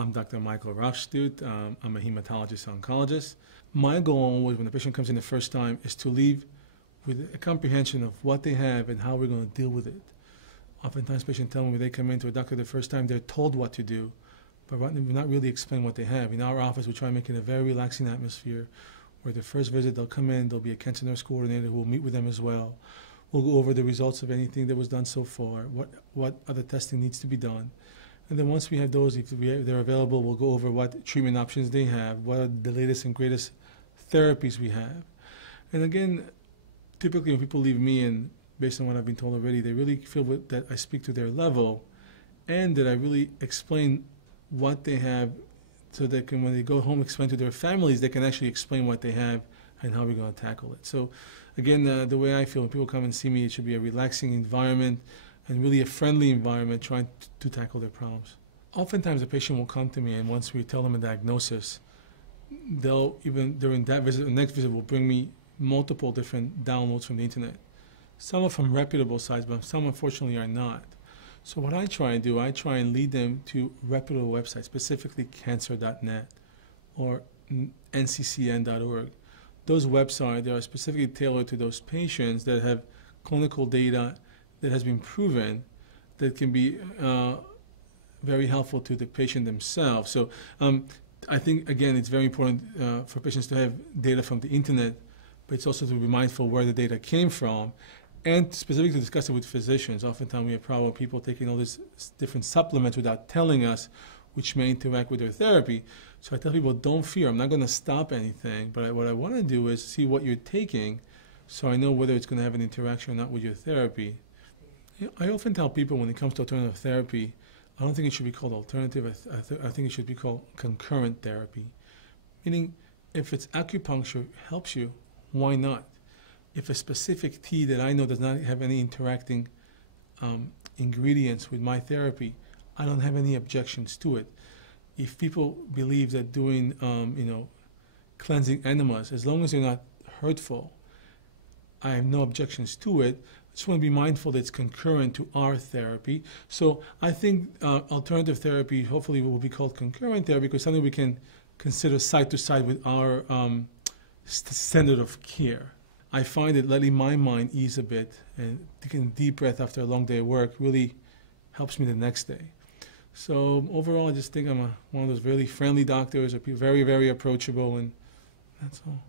I'm Dr. Michael Rachshtut. I'm a hematologist oncologist. My goal always when the patient comes in the first time is to leave with a comprehension of what they have and how we're going to deal with it. Oftentimes patients tell me when they come into a doctor the first time, they're told what to do, but we're not really explain what they have. In our office, we try to make it a very relaxing atmosphere where the first visit, they'll come in, there'll be a cancer nurse coordinator who will meet with them as well. We'll go over the results of anything that was done so far, what other testing needs to be done. And then once we have those, if they're available, we'll go over what treatment options they have, what are the latest and greatest therapies we have. And again, typically when people leave me, and based on what I've been told already, they really feel that I speak to their level and that I really explain what they have so they can, when they go home, explain to their families, they can actually explain what they have and how we're going to tackle it. So again, the way I feel when people come and see me, it should be a relaxing environment and really a friendly environment trying to tackle their problems. Oftentimes a patient will come to me, and once we tell them a diagnosis, they'll even during that visit, the next visit will bring me multiple different downloads from the internet. Some are from reputable sites, but some unfortunately are not. So what I try and do, I try and lead them to reputable websites, specifically cancer.net or nccn.org. Those websites, they are specifically tailored to those patients that have clinical data that has been proven that can be very helpful to the patient themselves. So I think, again, it's very important for patients to have data from the internet, but it's also to be mindful where the data came from and specifically to discuss it with physicians. Oftentimes we have problem with people taking all these different supplements without telling us, which may interact with their therapy. So I tell people, don't fear, I'm not going to stop anything, but what I want to do is see what you're taking so I know whether it's going to have an interaction or not with your therapy. I often tell people when it comes to alternative therapy, I don't think it should be called alternative, I think it should be called concurrent therapy. Meaning, if it's acupuncture helps you, why not? If a specific tea that I know does not have any interacting ingredients with my therapy, I don't have any objections to it. If people believe that doing, cleansing enemas, as long as they're not hurtful, I have no objections to it. I just want to be mindful that it's concurrent to our therapy. So I think alternative therapy hopefully will be called concurrent therapy because something we can consider side to side with our standard of care. I find that letting my mind ease a bit and taking a deep breath after a long day of work really helps me the next day. So overall, I just think I'm one of those really friendly doctors, very, very approachable, and that's all.